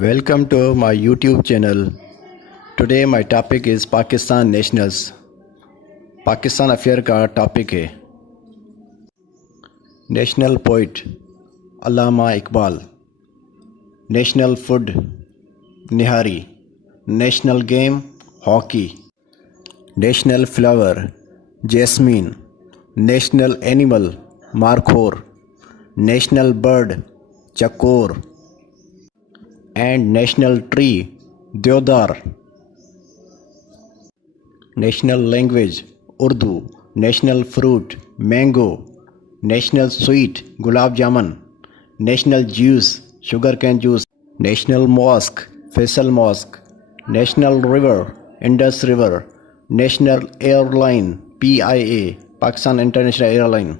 Welcome to my YouTube channel. Today my topic is Pakistan Nationals. Pakistan affair का topic है national poet Allama Iqbal, national food nihari, national game hockey, national flower jasmine, national animal markhor, national bird chakor and national tree deodar. National language Urdu, national fruit mango, national sweet gulab jamun, national juice sugarcane juice, national mosque Faisal Mosque, national river Indus River, national airline PIA Pakistan International Airline,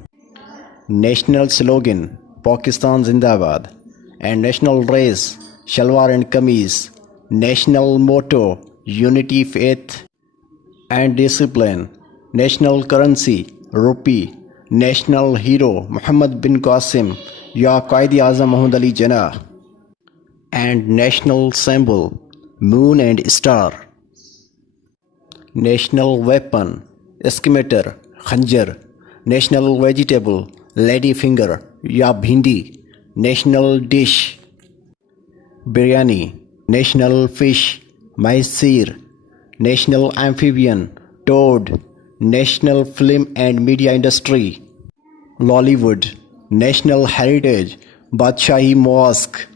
national slogan Pakistan Zindabad, and national race Shalwar and Kameez, national motto unity, faith and discipline, national currency rupee, national hero Muhammad bin Qasim Ya Qaid-e-Azam Muhammad Ali Jinnah, and national symbol moon and star, national weapon scimitar khanjar, national vegetable lady finger Ya bhindi, national dish biryani, national fish maisir, national amphibian toad, national film and media industry Lollywood, national heritage Badshahi Mosque,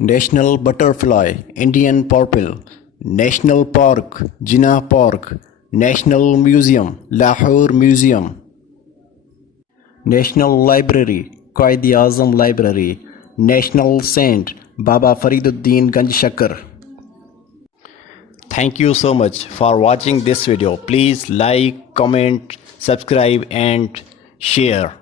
national butterfly Indian purple, national park Jinnah Park, national museum Lahore Museum, national library Qaid-e-Azam Library, national saint Baba Fariduddin Ganj Shakar. Thank you so much for watching this video. Please like, comment, subscribe and share.